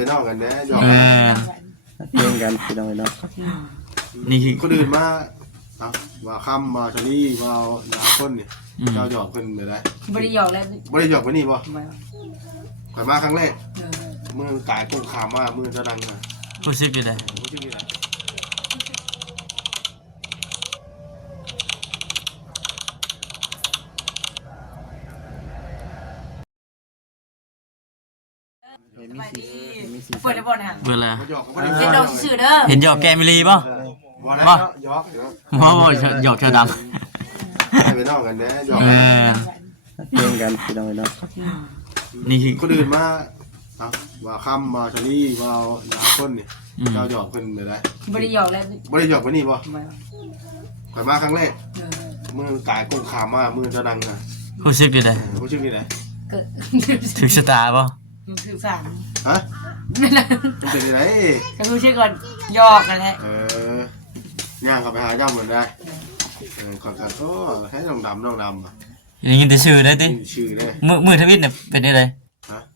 ไปนอกกันนะหยอกเล่นกันพี่น้องเนาะนี่คือคนอื่นมาว่าคำว่าชนีว่าหลายคนเนี่ยเจ้าหยอกขึ้นไปได้บริหยอกแล้วบริหยอกไปนี่ป่ะข่อยมาครั้งแรกมือกายกุ้งขามามือจะดังนะรู้สึกยังไงเปิดได้บ่นะเบื่อละเห็นดอกสื่อเด้อเห็นหยอกแกมิลีป่ะป่ะหยอกหยอกชาดำไปนอกกันนะหยอกเล่นกันพี่น้องเนาะนี่คือคนอื่นมาว่าคำว่าชนีว่าหลายคนเนี่ยเจ้าหยอกขึ้นไปได้บริหยอกแล้วบริหยอกไปนี่ป่ะข่อยมาครั้งแรกมือกายกุ้งขามามือจะดังนะรู้สึกยังไงรู้สึกยังไงถึงชะตาป่ะถึงสามฮะไม่ได้เป็นยังไงก็รู้ชื่อก่อนหยอกกันแหละย่างกลับไปหาเจ้าเหมือนได้ก่อนก็ให้น้องดำอย่างนี้จะชื่อได้ดิชื่อได้มือทวิตเนี่ยเป็นได้เลย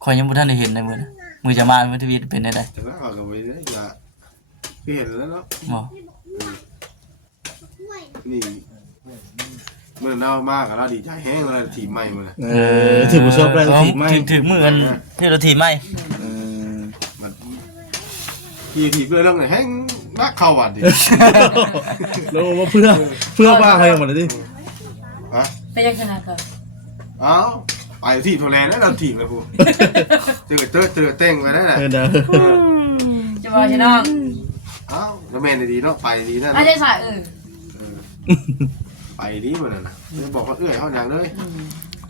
คอยยังไม่ทันได้เห็นในมือจะมามือทวิตเป็นได้เลยจะแล้วก็ไปได้อย่าพี่เห็นแล้วเนาะนี่เมื่อเรามากเราดีใจแห้งเลยทีมใหม่มาเลยถือผู้ชมเลยทีมใหม่ถือมือกันที่เราทีมใหม่ทีเพื่อเรื่องไหนแห้งนักเข้าวัดดิแล้วว่าเพื่อบ้าใครออกมาเลยดิไปยังขนาดก่อนไปที่โทรแลนด์แล้วเราทีมเลยพูเจอเต้งไปได้แหละจะบอกจะน้องแล้วแม่ดีเนาะไปดีนั่นอาจจะใส่ไปดีเหมือนน่ะบอกเขาเขาอย่างเลย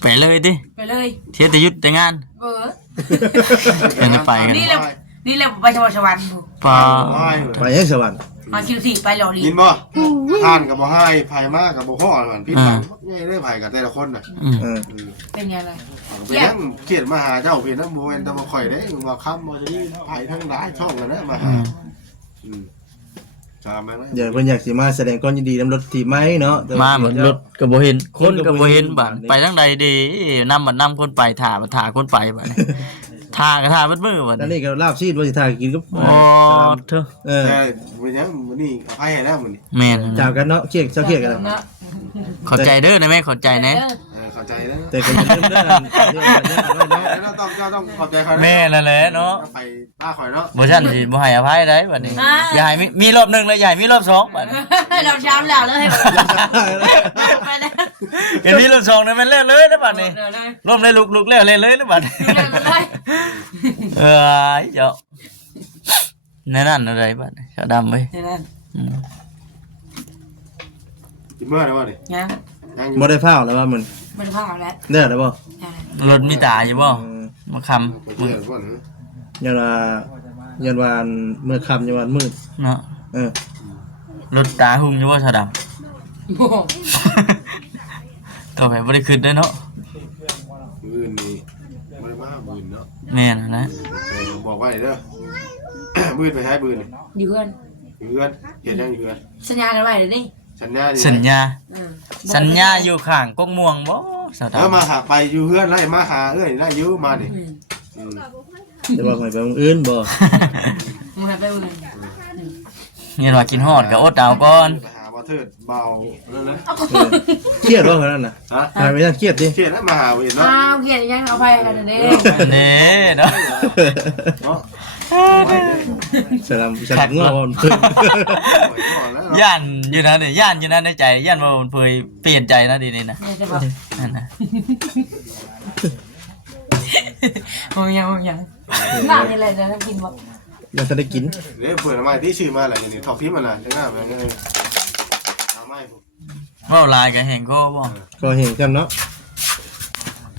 ไปเลยดิไปเลยเทียบแต่ยุดแต่งานเป็นไปกันนี่แหละไปสวรรค์ไปยังสวรรค์มาคิวสี่ไปหล่อลียินบ่ทานกับบ่ให้ไผ่มากกับบ่พ่อเหมือนพี่ตังง่ายได้ไผ่กับแต่ละคนน่ะเป็นไงล่ะเพียงเขียนมาหาเจ้าเพียงน้ำโมเอนแต่มาคอยได้มาค้ำมาจะนี่ไผ่ทั้งหลายช่องกันนะมาหาเดี๋ยวเพิ่นอยากสิมาแสดงความยินดีนำรถทีมไหมเนาะมาเหมือนรถกับโบเห็นคนกับโบเห็นบ้านไปทั้งใดดีนำคนไปถ่าคนไปบ้านถ่ากระถ่ามืดบ้านนี่ก็ลาบซีดว่าสิถ่ากินก็อ๋อเถอะวันนี้วันนี้ไผ่แล้วมันแม่นจากกันเนาะเคียกกันขอบใจเด้อนะแม่ขอบใจนะขอบใจนะแต่ก็อย่าลืมเด้อเราต้องขอบใจเขาแม่นั่นแหละเนาะไปป้าข่อยเนาะบ่ซั่นสิบ่ให้อภัยได้บัดนี้อย่าให้มีรอบ1แล้วอย่าให้มีรอบ2บัดนี้รอบ3แล้วเลยไปแล้วเห็นมีรอบ2เนี่ยมันแล้วเลยนะบัดนี้รอบเลยลุกแล้วเลยนะบัดนี้เจ้านั่นอะไรบัดนี้ชาดำเว้ยกินเมื่อไหร่วะนี่บ่ได้เผาแล้วว่ามันบ่ได้เผาแล้วได้แล้วบ่รถมีตาอยู่บ่มาคำยันว่าเมื่อคำยันวันมืดเนาะรถตาหุ่งอยู่บ่ชาดำต่อไปบ่ได้ขึ้นได้เนาะมื้อนี้บ่ได้มามื้อเนาะแม่นนะบอกไว้เด้อมื้อไปใช้มื้อนี่อยู่เพื่อนเฮ็ดยังอยู่เพื่อนสัญญากันไว้เด้อนี่สัญญาอยู่ข้างกงม่วงบ่สาวแล้วมาหาไปอยู่เพื่อนไล่มาหาไล่ยื้อมาดิจะบอกให้ไปอื่นบ่มาไปอื่นเงี้ยว่ากินฮอดก็อดเอาก่อนไปหาบ่เถิดเบานั่นนะเครียดบ่นั่นน่ะหาไม่ได้เครียดดิเครียดแล้วมาหาเห็นเนาะเครียดยังเอาไปกันเด้เนาะสลัมง้อบ่ย่านอยู่นั่นนี่ย่านอยู่นั่นในใจย่านว่ามันเผยเปลี่ยนใจนะดีนี่นะนั่นนะมองยังน่านี่แหละจะกินบ่อยากจะได้กินเดี๋ยวเปิดมาที่ชื่อมาอะไรนี่ทอกพิมพ์มาน่ะจังหน้ามันนี่เอาไม้พุ่นว้าลายก็แห่งก็บ่ก็เห็นกันเนาะ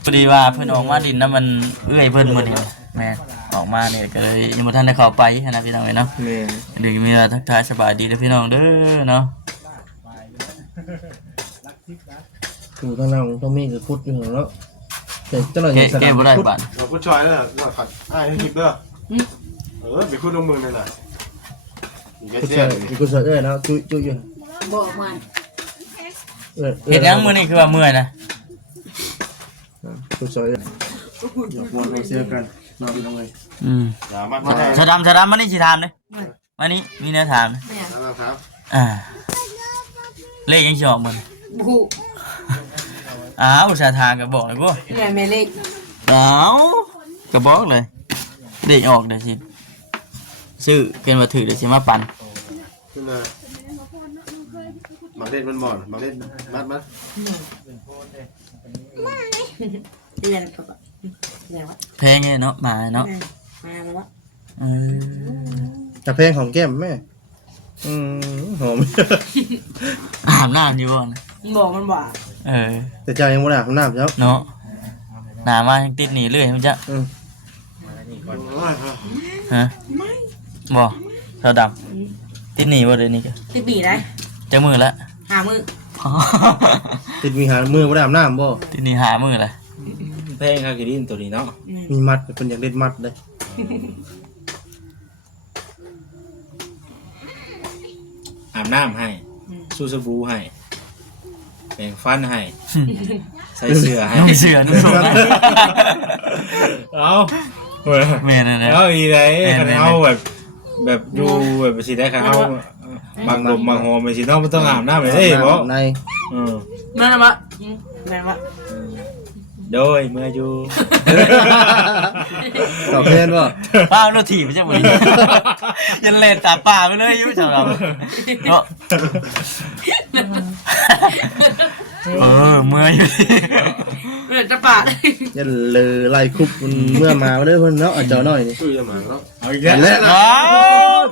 พอดีว่าเพิ่นออกมาดินน้ำมันเอื้อยเพิ่นมื้อนี้แม่ออกมาเนี่ยก็เลยยังบ่ทันได้เข้าไปนะพี่น้องเนาะแม่ดึงมีทักทายสบายดีเด้อพี่น้องเด้อเนาะอยู่ข้างล่างต้องมีคือพุทธอยู่เนาะแต่เจ้าหน่อยแก้บ่ได้บาดเราพุทธชอยแล้วเราขัดอ้ายให้คลิปเด้อไปคุยลงมือนั่นน่ะกูสดแล้วจุอยู่บ่มาเฮ็ดยังมื้อนี้คือว่าเมื่อยนะกูสดมวนเสียกัน นอนลงเลย อย่ามัดมาได้ ชาดำมานี่สิถามเด้มานี่มีแนวถาม ไม่ยัง ครับ เลขยังสิออกบ่ บู อุตส่าห์ถามก็บอกเลยกู เนี่ยเมลิก ก็บอกเลยเลขออกเด้อสิซื้อเป็นว่าถือเดี๋ยวสิมาปั่น ขึ้นมาบางเล่นมันบ่อนบางเล่นมัด เรียนปะเรียนวะ แพงไงเนาะหมาเนาะ มาแล้ววะ กระเพงของแก้มแม่หอม อาบน้ำอยู่บ่นะ บอกมันว่า แต่เจ้ายังบ่ได้อาบน้ำเจ้า เนาะหนามายังติดหนีเรื่อยมันจะฮะบ่เท่าดำติดหนีบ่เดี๋ยวนี้จ้ะ ติดบีได้ จะมือละ หามือ ติดมีหามือบ่ได้อาบน้ำบ่ ติดหนีหามือละ เพลงคาคิรินตัวนี้เนาะ มีมัดเป็นอยากเล่นมัดเลย อาบน้ำให้สู้สบู่ให้แปรงฟันให้ใส่เสื้อให้ นุ่งเสื้อนุ่งสูทนะ เอา แม่นั่นแหละ เอาอีไรคันเอาแบบอยู่แบบสิได้คันเอาบางลมบางหอมไปสิเนาะมันต้องอาบน้ำไปเด้บ่ ใน แม่นวะแม่นวะ โดยเมื่ออยู่ ตอบแทนบ่ ป้าโนถีไม่ใช่เหมือนยันเล่นตาป่าไปเลยยุ่งจังเราเนาะเมื่อยอยู่ เรียนจะปาด ยันเลยไล่คุบมันเมื่อมาเด้อเพิ่นเนาะเจ้าน้อยนี่ ตู้ยาหมาเนาะ เอาอีกแล้ว และ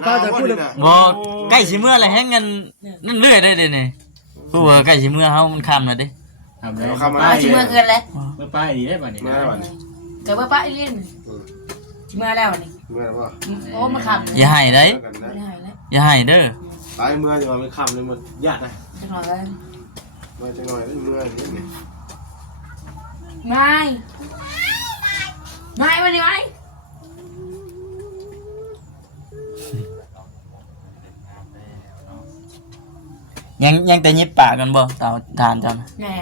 ป้าจะพูด บอกใกล้สิเมื่ออะไรแห้งเงินนั่นเรื่อยได้เดี๋ยวนี้ผู้ว่าใกล้สิเมื่อเขามันคำเลยดิ ทำแล้ว มา ชิเมื่อเกินแล้ว เมื่อป้ายดีได้ป่ะนี่ ได้ป่ะ เกิดว่าป้าเรียนชิเมื่อแล้วนี่ เมื่อป่ะ โอ้มาขับ อย่าให้ได้ ไม่ได้แล้ว อย่าให้เด้อ ตายเมื่อจะมาเป็นคำเลยมันญาตินะ จะนอนแล้ว มาจะหน่อยเมื่อนี่ ไม่วันนี้ไหม ยังแต่ยิบปากกันบ่เต่าทานจัง แม่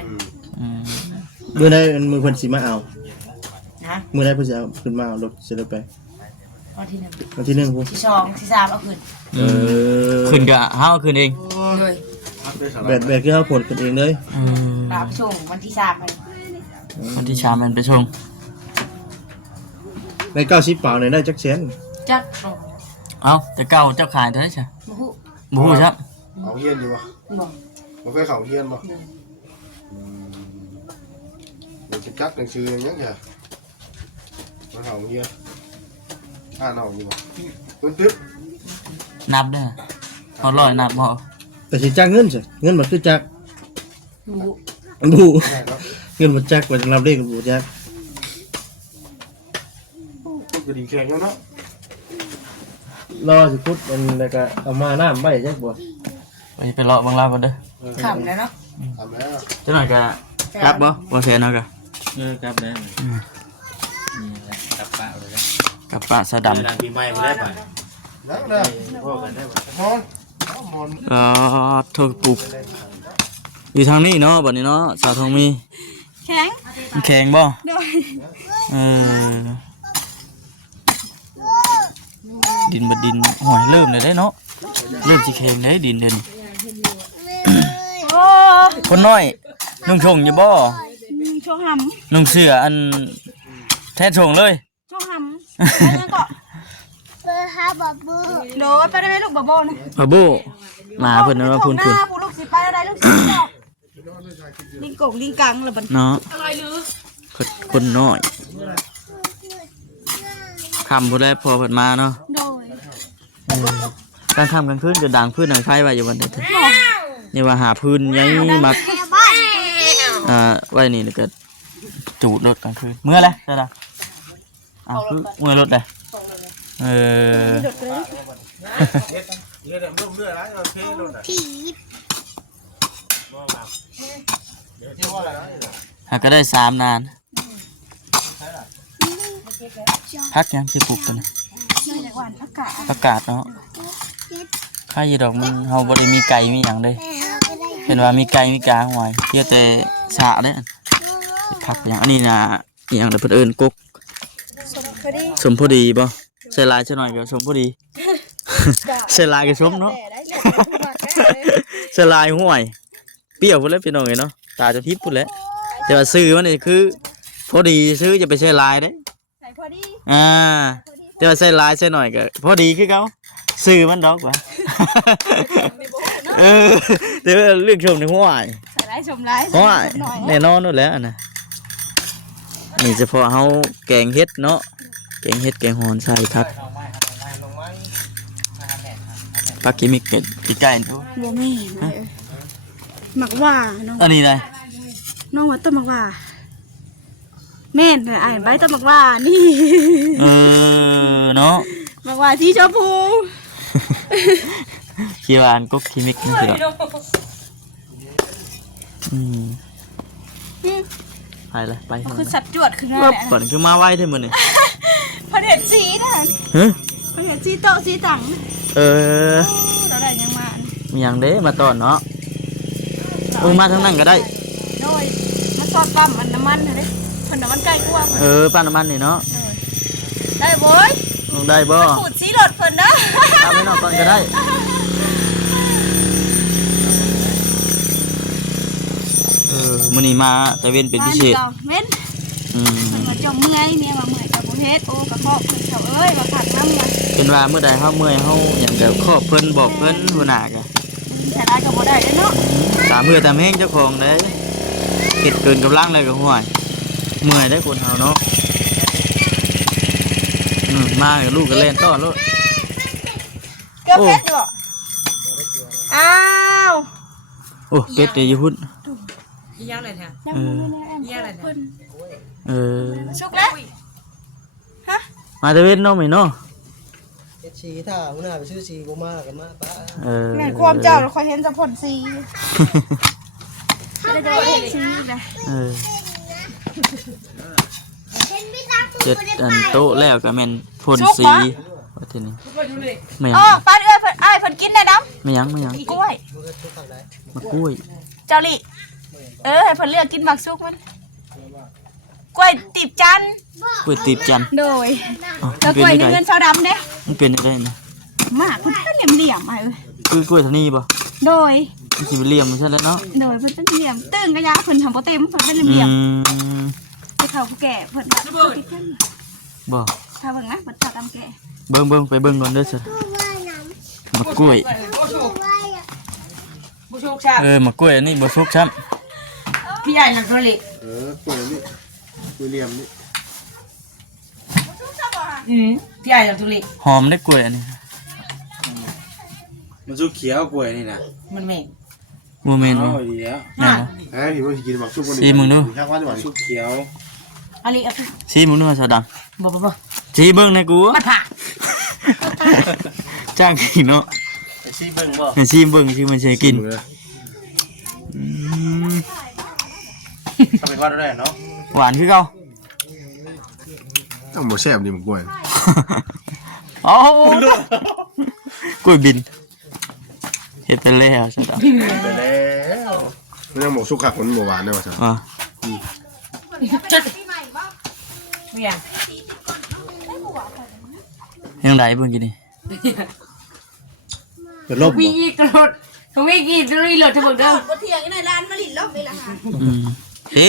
มื้อใดมือเพิ่นสิมาเอา นะ มื้อใดเพิ่นสิเอาขึ้นมาเอารถสิได้ไป วันที่หนึ่ง วันที่1พุ่น ที่สองที่สามเอาคืน ขึ้นก็เฮาขึ้นเอง เลย แบดคือเฮาผลกันเองเลย ปราบส่งวันที่สามไป วันที่ชามมันไปชง ใน90เปล่าเนี่ยได้จักแสน จัด เอ้าแต่เก่าเจ้าขายเท่าไหร่จ้ะ มาหู บ่ฮู้ครับ เอาเฮียนอยู่ป่ะ บอก มันเคยเขาเฮียนป่ะเดี๋ยวจะจักหนังสืออย่างเงี้ยมันเขาเฮียนอ่านเอาอยู่ป่ะตึ๊ด นับเด้อพอร้อยนับบ่ แต่สิจักเงินซะเงินบ่คือจัก บู บู แม่ครับ เงินบ่จักว่าจังรับเลขบ่จัก พูดกระดิ่งแข็งแล้วเนาะ รอสิพุดมันแล้วก็เอามาน้ำไว้จักบ่ ไปเลาะบางลาวก่อนเด้อ ขำแล้วเนาะ ทำแล้ว จังหน่อยก็รับบ่แซ่นเนาะก็ ครับแม่นี่แหละกับป้าเลยนะ กับปะสะดำ เวลาปีใหม่มาได้ป่ะ แล้วนะ พ่อกันได้ป่ะ มอน โทษปลูกอยู่ทางนี้เนาะบัดนี้เนาะสาวทองมี แข็ง มันแข็งบ่ดินบ่ดินห่วยเริ่มเลยได้เนาะเริ่มสิแข็งได้ดินเดี๋ยวนี้ โอ้ คนน้อยนุ่งชงอยู่บ่ โชว์ห นุ่งเสื้ออันแท้ชงเลย ำโชว์หำแล้วก็โดดไปได้ไหมลูกบาโบนะ พะโบมาเพิ่นว่าพูน หน้าผู้ลูกสิไปอะไรลูกสิเจ้าลิงกงลิงกังเลยบัน เนาะ อะไรลือ คนน้อยคำพูดได้พอเพิ่นมาเนาะ โดย กลางค่ำกลางคืนก็ดังพื้นดังไฟไว้อยู่วันเดียวนี่ว่าหาพื้นยังมักไว้นี่แล้วก็จูดรถกลางคืนเมื่อไรใช่ไหมคือเมื่อรถเลยเฮียเดี๋ยวรุ่มเรื่อยแล้วเราเทรถอ่ะเดี๋ยวเที่ยวอะไรนะ หาก็ได้3 นานพักยังสิปลูกกันประกาศเนาะข้ายีดอกมันเฮาบ่ได้มีไก่มีหยังเลยเห็นว่ามีไก่มีกาหอยเพียงแต่สะเด้พักอย่างอันนี้นะอย่างเพิ่นเอิ้นกก สมพอดีบ่ใส่ลายซะหน่อยก็สมพอดี ใส่ลายก็สมเนาะ ใส่ลายห่วยเปรี้ยวพุ่นแล้วพี่น้องเอ้ยเนาะตาจะพิบพุ่นแล้วแต่ว่าซื้อมันนี่คือพอดีซื้อจะไปใส่ลายเด้ ใส่พอดี แต่ว่าใส่ลายใส่หน่อยก็พอดีคือเขาซื้อมันดอกว่ะ แต่ว่าเรื่องชมในห่วย ใส่ร้ายชมร้าย ห่วยแน่นอนนู่นแหล้วนะนี่เฉพาะเฮาแกงเฮ็ดเนาะแกงเฮ็ดแกงหอนใส่ผักผักกิมิกเป็ดปีกไก่ตัว บัวแม่หมักว่าน้อง อันนี้ได น้องว่าต้นหมักว่าแม่นอ่านใบต้นหมักว่านี่ เนาะ หมักว่าสีชมพู คิดว่าอันก็กิมิกนี่คือไปเลยไป คือสัตว์จวดคือไง ว่าก่อนคือมาไวเท่ามื้อนี่ พระเดชสีนะ ฮะ พระเดชสีโตสีตัง เราได้ยังมา มีหยังเด้มาตอนเนาะมาทางนั้นก็ได้ โดยมาซอดปั๊มมันน้ำมันเลยคนน้ำมันใกล้กว่า ป้าน้ำมันนี่เนาะ ได้โว้ย ได้บ่ ขูดสีรถเพิ่นนะ เอาไปนอกก่อนก็ได้มื้อนี้มาแต่เว้นเป็นพิเศษ เว้นมาจมเมื่อยเมียมาเมื่อยกับบุเฮ็ดโอ้กับครอบเพิ่นเขาเอ้ยมาผักน้ำมา เป็นว่าเมื่อใดเฮาเมื่อยเฮาหยังก็ขอบเพิ่นบอกเพิ่นหัวหน้าก็ แต่ได้ก็บ่ได้เนาะ ตามมือตามแห้งเจ้าของเด้เฮ็ดเกินกำลังเลยก็ห่วยเมื่อยได้คนเฮาเนาะมากับลูกก็เล่นต้อนลูก เกือบเพชรอยู่อ้าว โอ้เป็ดเดี๋ยวอยู่พุ่น ย่างอะไรเนี่ย ย่างอะไรเพิ่น ชุกแล้ว มาแต่เว้นเนาะไหมเนาะ เฮ็ดชีถ้าหัวหน้าไปซื้อชีบ่มาก็มาป้า แม่ความเจ้าคอยเห็นจะพ่นสีได้โดนเห็นสีนะ เจ็ดอันโต๊ะแล้วก็แม่นพ่นสีว่าทีนี้ไม่หยัง อ๋อป้าเอ้ยเพิ่นอ้ายเพิ่นกินได้ดำ ไม่หยัง กล้วย มากล้วย เจ้าลิให้เพิ่นเลือกกินบักซุกมันกล้วยติบจัน กล้วยตีบจันทร์ โดย อ๋อ แล้วกล้วยนี่เงินชาวดำเด้ มันเป็นอะไรนะ มากเพิ่นเป็นเหลี่ยมๆคือกล้วยเท่านี้ป่ะ โดย มันสิเป็นเหลี่ยมใช่แล้วเนาะ โดยเพิ่นเป็นเหลี่ยมตึ้งกระยาเพิ่นทำบ่เต็มเพิ่นเป็นเหลี่ยมไปเฒ่าผู้แก่เพิ่นว่ากินกัน บ่ ถ้าเบิ่งนะเพิ่นตัดตามแก่ เบิ่งไปเบิ่งก่อนเด้อสิมากล้วย บุชุกชาม มากล้วยอันนี้บ่สุกช้ำ พี่ใหญ่หนักตัวเล็ก ตัวนี้ตัวเหลี่ยมนี่ พี่ใหญ่หนักตัวเล็ก หอมได้กล้วยอันนี้ มันสุกเขียวกล้วยนี่นะ มันแม่ง บ่แม่นบ่ ดีแล้ว แม่นบ่ เฮ้ยพี่ว่าสิกินบักซุปคน ซีมึงดู ชักว่าดีกว่า สุกเขียว อะไรอ่ะ ซีมึงดูว่าซะดัง บ่ ซีเบิ่งในกู มันผ่า จ้างกินเนาะ ซีเบิ่งบ่ ให้ซีเบิ่งซีมันสิกิน ทำเป็นว่าได้เนาะ หวานคือเก่า ต้องหมดแซ่บดิมันกล้วย โอ้กล้วยบินเฮ็ดไปแล้วซะดัง ไปแล้วมันยังหมกซุกขักคนหมูหวานได้ป่ะจ๊ะ ว่า ไม่อยาก ยังไดเบิ่งกินนี่ เป็นลบ วิ่งอีกกระโดดเขาวิ่งอีกจะรีโหลดจะบอกเดิม บ่เที่ยงในร้านมะลิลบนี่ล่ะค่ะ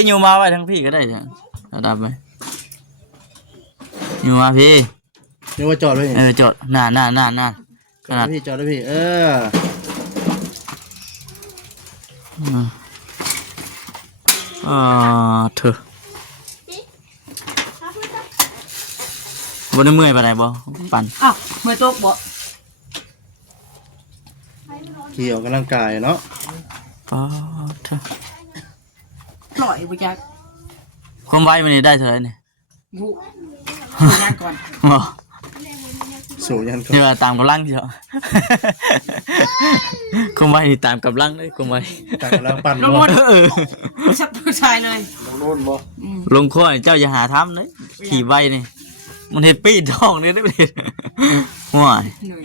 อยู่มาไว้ทั้งพี่ก็ได้จ้ะระดับไหมอยู่มาพี่ เดี๋ยวว่าจอดไว้นี่ จดน่าขนาด พี่จอดไว้พี่เถอะบนเมื่อยไปไหนบ่ปั่น อ้าวเมื่อโต๊ะบ่ ขี่ออกกำลังกายเนาะ เถอะ ปล่อยบุจัก ความไวมันนี่ได้เท่าไหร่เนี่ย บุงานก่อน บ่ สู่ยันก่อน ที่ว่าตามกำลังเชียวความไวนี่ตามกำลังเลยความไว จากกำลังปั่น ลง บ่ หมดชับผู้ชายเลย โน่นบ่ ลงข้อเจ้าอย่าหาทำเลยขี่ไวนี่มันเห็ดปีท้องนี่ได้ไหมว้าย หน่อ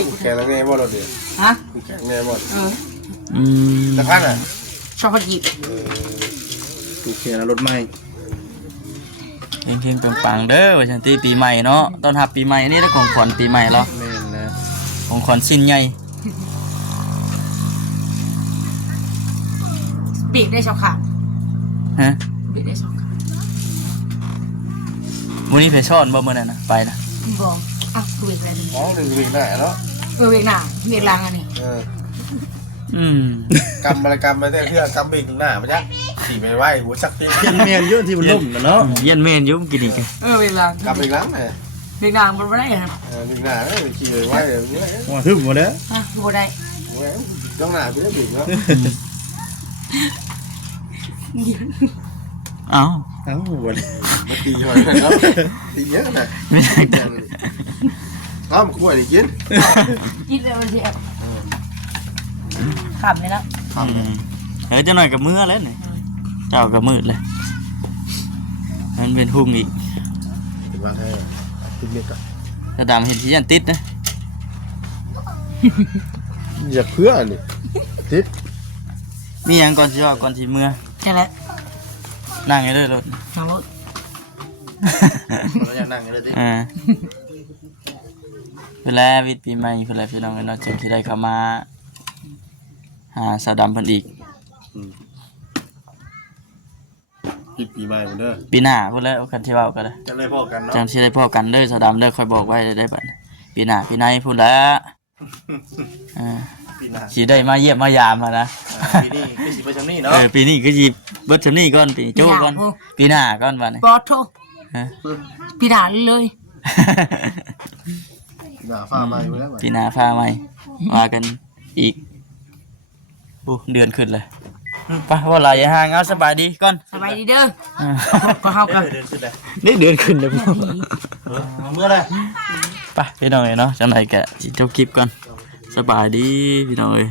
ย แกงแล้วแน่บ่เราเดี๋ยว ฮะ แกงแน่บ่ ม ตะพันอ่ะ ชอบพอดี ถูกเขียนรถใหม่ เฮงๆปังๆเด้อว่าฉันตีปีใหม่เนาะต้อนรับปีใหม่นี่ได้ของขวัญปีใหม่แล้ว แม่นนะ ของขวัญชิ้นใหญ่ ปีกได้ชอบขาด ฮะ ปีกได้ชอบขาด มื้อนี้ไปซ่อนบ่มื้อนั้นน่ะไปนะ บอกอ่ะกูเวกอะไร อ๋อหนึ่งวิ่งหน้าเนาะ เวกหน้าเวกหลังอันนี้ อืม กำอะไรกำมาแต่เพื่อกำวิ่งหน้ามาจ้ะขี่ไปไหวหัวชักตี เพียนแม่นอยู่ที่มันล่มน่ะเนาะ เยี่ยนเมนอยุ่มกินอีก เวกหลัง กำอีกหลังเนี่ย เวกหลังมันไม่ได้ครับ วิ่งหน้าแล้วขี่ไปไหวอย่างนี้ ว่าทึบบ่เด้อ อ่ะกูบ่ได้ ต้องหน้าไปได้บิ่งเนาะ เอ้า เอ้าบ่ได้ มาตีหอยเนาะตีเยอะนะ ไม่ได้แต่ อ้อมขั้วนี่กิน กินแล้วมันสิขำเลยนะ เฮ้ยเจ้าหน่อยกับมือแล้วนี่เจ้ากับมืดเลยมันเป็นหุ่งอีก เป็นว่าให้ติดเม็ดก่อน จะดำเห็นที่ยันติดนะ อย่าเพื่อนี่ติด มีอย่างก่อนที่ว่าก่อนที่เมื่อ ใช่แล้ว นั่งอยู่ด้วยรถ น้องรถ เราอยากนั่งอยู่เลยติ เวลาวิทย์ปีใหม่เวลาพี่น้องกันเนาะจึงที่ได้เข้ามาหาสาวดำเพิ่นอีก ปิดปีใหม่หมดเด้อ ปีหน้าพูดแล้วกันที่เว่ากันเลย จะได้พอกันเนาะ จังที่ได้พ่อกันเด้อสาวดำเด้อคอยบอกไว้ได้บัดปีหน้าปีในพูดแล้วปีหน้า สิได้มาเยี่ยมมายามมานะ ปีนี้คือสิไปชำนี่เนาะ ปีนี้ก็สิเบิดชำนี้ก่อนปีโจ้ก่อนปีหน้าก่อนบัดนี้ บอโท ฮะ พี่ด่าเลย ปีหน้าฟ้าใหม่หมดแล้ว ปีหน้าฟ้าใหม่มากันอีกเดือนขึ้นเลยไปว่าหลายอย่าห่างเอาสบายดีก่อน สบายดีเด้อก็เฮากัน เดินขึ้นได้ นี่เดือนขึ้นเลยพี่ เมื่อไร ไปพี่น้องเนาะจังไหนแกะสิจบคลิปก่อนสบายดีพี่น้องเอ้ย